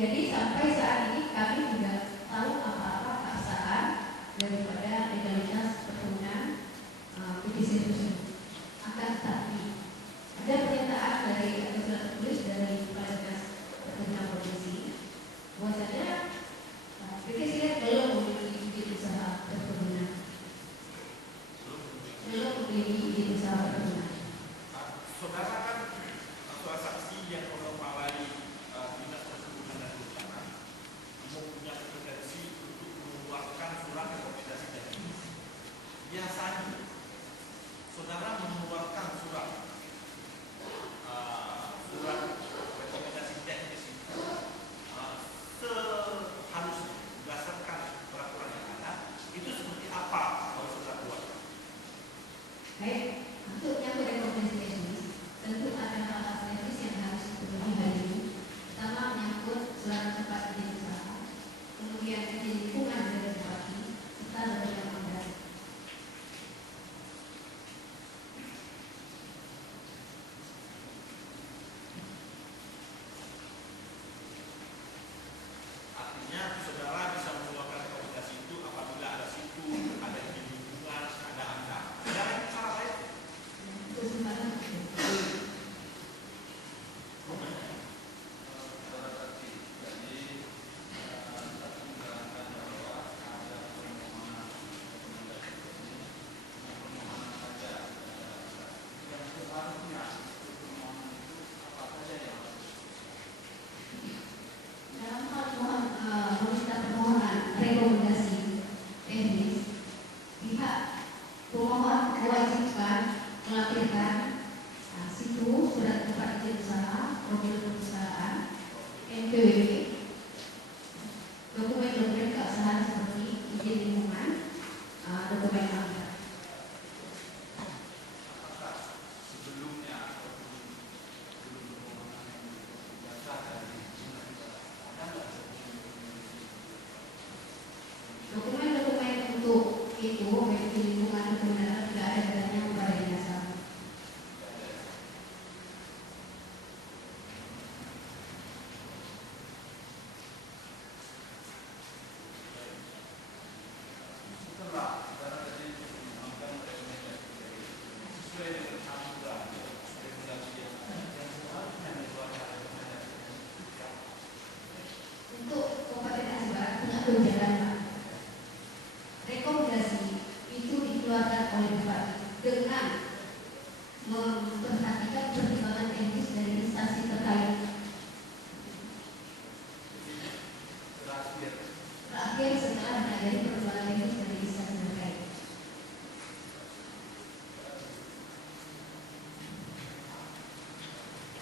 Jadi sampai saat ini kami tidak tahu apa-apa keabsahan daripada legalitas perkebunan PTC tersebut. Akan tetapi ada pernyataan dari atau surat tertulis dari Kepala Dinas Perkebunan Provinsi bahwasanya PTC belum memiliki izin usaha perkebunan. Belum memiliki izin usaha perkebunan. Saudara kan saksi yang mengawali Dinas Perkebunan dan Kehutanan mempunyai kompetensi untuk mengeluarkan surat rekomendasi teknis. Biasanya saudara mengeluarkan surat rekomendasi teknis itu seharusnya berdasarkan peraturan yang ada itu seperti apa kalau saudara buat? Baik, untuk yang rekomendasi teknis tentu ada hal-hal teknis yang harus dipenuhi hari ini. Pertama menyangkut surat tempat izin usaha, kemudian izin lingkungan dari bupati, serta lembaga pengadilan. Artinya saudara bisa mengeluarkan rekomendasi itu apabila ada situ, ada izin lingkungan, ada angka. Saudara itu salah saya. Itu sebenarnya dalam hal meminta permohonan rekomendasi teknis, pihak pemohon mewajibkan melampirkan situ surat tempat izin usaha, profil perusahaan, NPWP, dokumen-dokumen keabsahan seperti izin lingkungan, dokumen angka. Apakah sebelumnya atau sebelum permohonan yang biasa dari ada nggak Dokumen-dokumen untuk itu, baik di lingkungan kebenaran tidak ada datanya kepada dinas. setelah saudara tadi mengajukan rekomendasi sesuai dengan aturan rekomendasi yang seharusnya dikeluarkan rekomendasi Untuk Kabupaten Aceh Barat punya tunjangan, Pak. Rekomendasi itu dikeluarkan oleh bupati dengan memperhatikan pertimbangan teknis dari instansi terkait. Terakhir setelah mengajari pertimbangan teknis dari instansi terkait.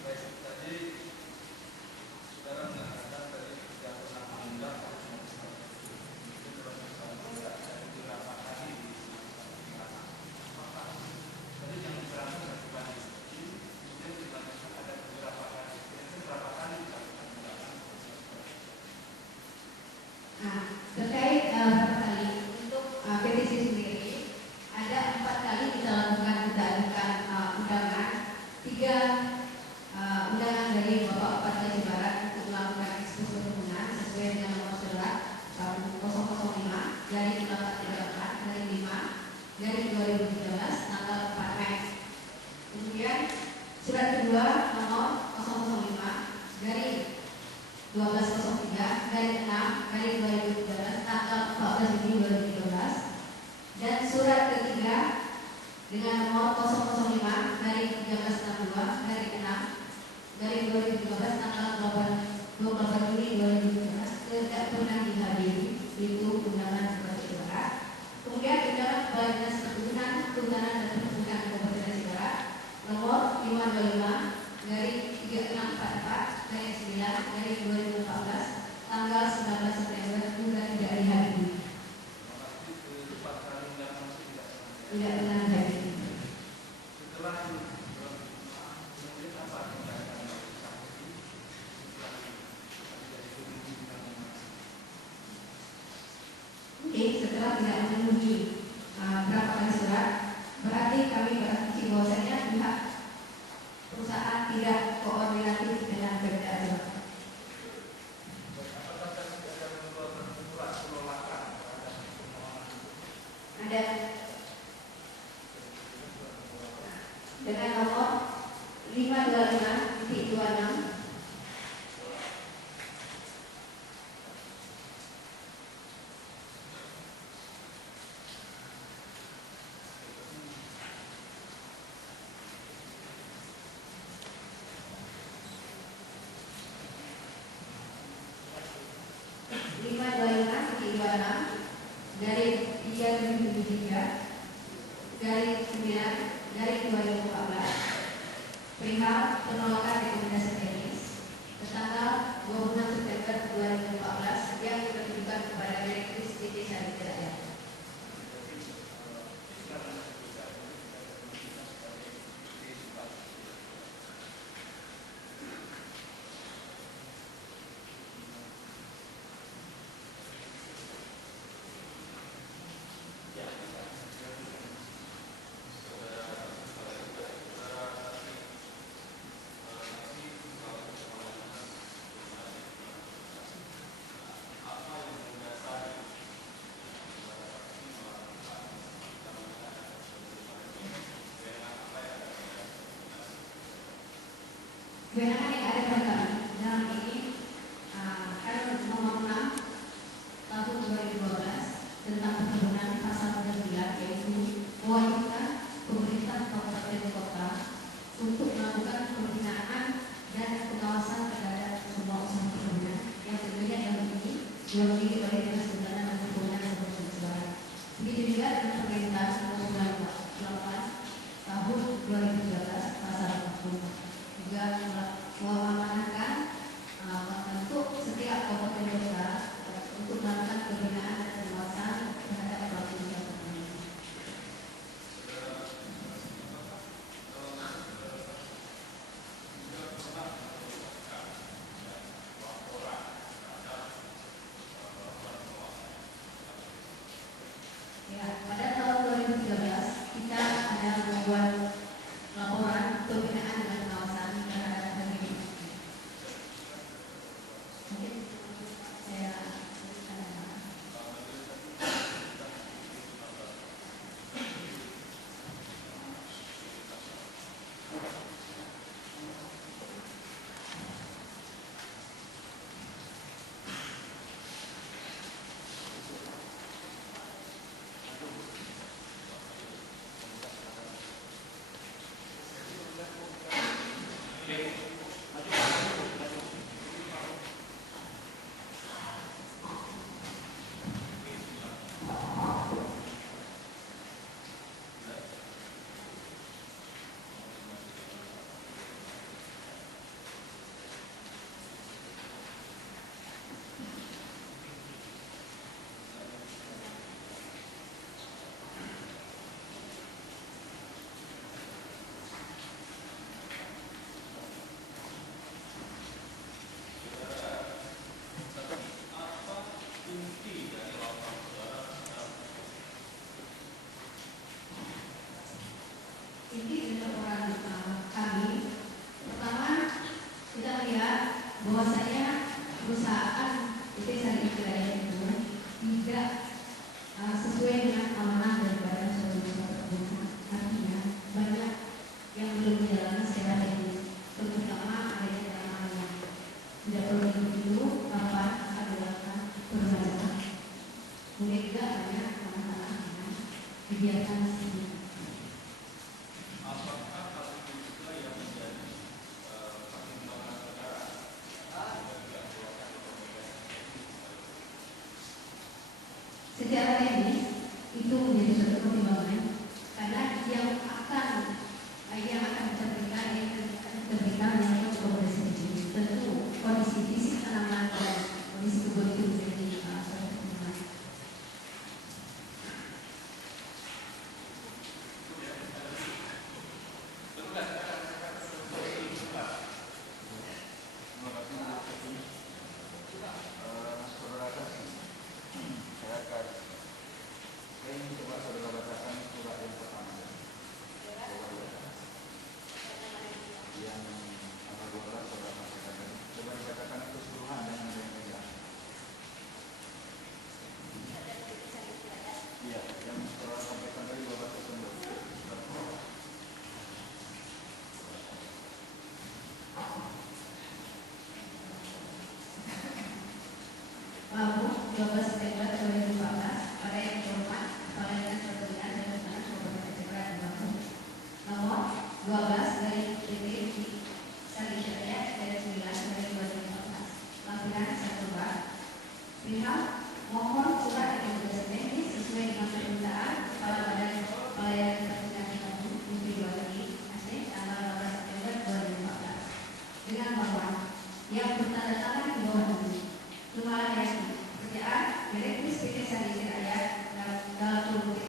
baik tadi saudara mengatakan tadi tidak pernah mengundang itu beberapa kali tadi yang diterangkan dari pribadi kemudian dilanjutkan ada beberapa kali berapa kali dilakukan undangan Terkait berapa kali untuk PTC sendiri ada 4 kali kita ajukan undangan, 3 undangan dari Bapak Bupati Aceh Barat untuk melakukan eksekusi perkebunan sesuai dengan nomor surat 005 dari 434 dari 5 dari 2013 tanggal 4 Mei. Kemudian surat kedua nomor 005 dari 1203 dari 6 dari 2013 tanggal 14 Juni 2013 dan surat ketiga dengan nomor 005 dari 1362 dari 6 dari 2013 tanggal 28 Juni 2013 tidak pernah dihadiri, itu undangan Bupati Barat. Kemudian undangan Kepala Dinas Perkebunan, Kehutanan dan Perkebunan Kabupaten Aceh Barat nomor 525 dari 3644 dari 9 dari 2014 tanggal 19 September juga tidak dihadiri. Tidak pernah dihadiri. setelah kemudian apa tindakan saksi Oke, setelah tidak memenuhi berapa kali surat, berarti kami berasumsi bahwasanya pihak perusahaan tidak koordinatif dengan Pemda Aceh Barat. garing 3/2003 garing 9 garing 2014 perihal penolakan rekomendasi teknis tertanggal 26 September 2014 yang ditujukan kepada Direktur PT Sari Raya. Kewenangan yang ada pada kami dalam ini kan nomor 6 tahun 2012 tentang perkebunan pasal 9 yaitu mewajibkan pemerintah kabupaten kota untuk melakukan pembinaan dan pengawasan terhadap semua usaha perkebunan yang tentunya dalam ini diwakili oleh Dinas Kehutanan dan Perkebunan Kabupaten Semarang. Begitu juga dengan perintah nomor 98 tahun 2013 pasal 40 juga mengamanahkan untuk setiap kabupaten kota untuk melakukan pembinaan dan pengawasan terhadap pelaku usaha perkebunan. Ya, pada tahun 2013 kita ada membuat laporan pembinaan dan pengawasan terhadap PBB. Mungkin saya ini laporan kami. Pertama, kita melihat bahwasanya perusahaan PT Sari Raya itu tidak sesuai dengan amanah daripada suatu usaha perkebunan. Artinya banyak yang belum menjalankan secara teknis, terutama adanya tanaman yang tidak perlu dulu kapan adalah permasalahan. Kemudian juga banyak tanah-tanah yang dibiarkan sendiri. Secara teknis itu menjadi suatu pertimbangan karena yang akan terbitkan yang kondisi fisik. Tentu kondisi fisik tanaman dan kondisi kebun itu menjadi suatu pertimbangan. Saya ingin coba saudara bacakan surat yang pertama. Yang tanggal 12 saudara bacakan. Coba dibacakan keseluruhan dengan ada yang pegang. Iya, yang saudara sampaikan tadi 12 Desember. Lalu 12 September 2014 pada yang terhormat Kepala Dinas Perkebunan dan Kehutanan Kabupaten Jember Banten nomor 12 dari PT Sari Raya dari 9 dari 2014 lampiran 1 perihal mohon surat rekomendasi teknis yang bertanda tangan di bawah ini. Lembaga Kerjaan Direktur PT Sandi Rakyat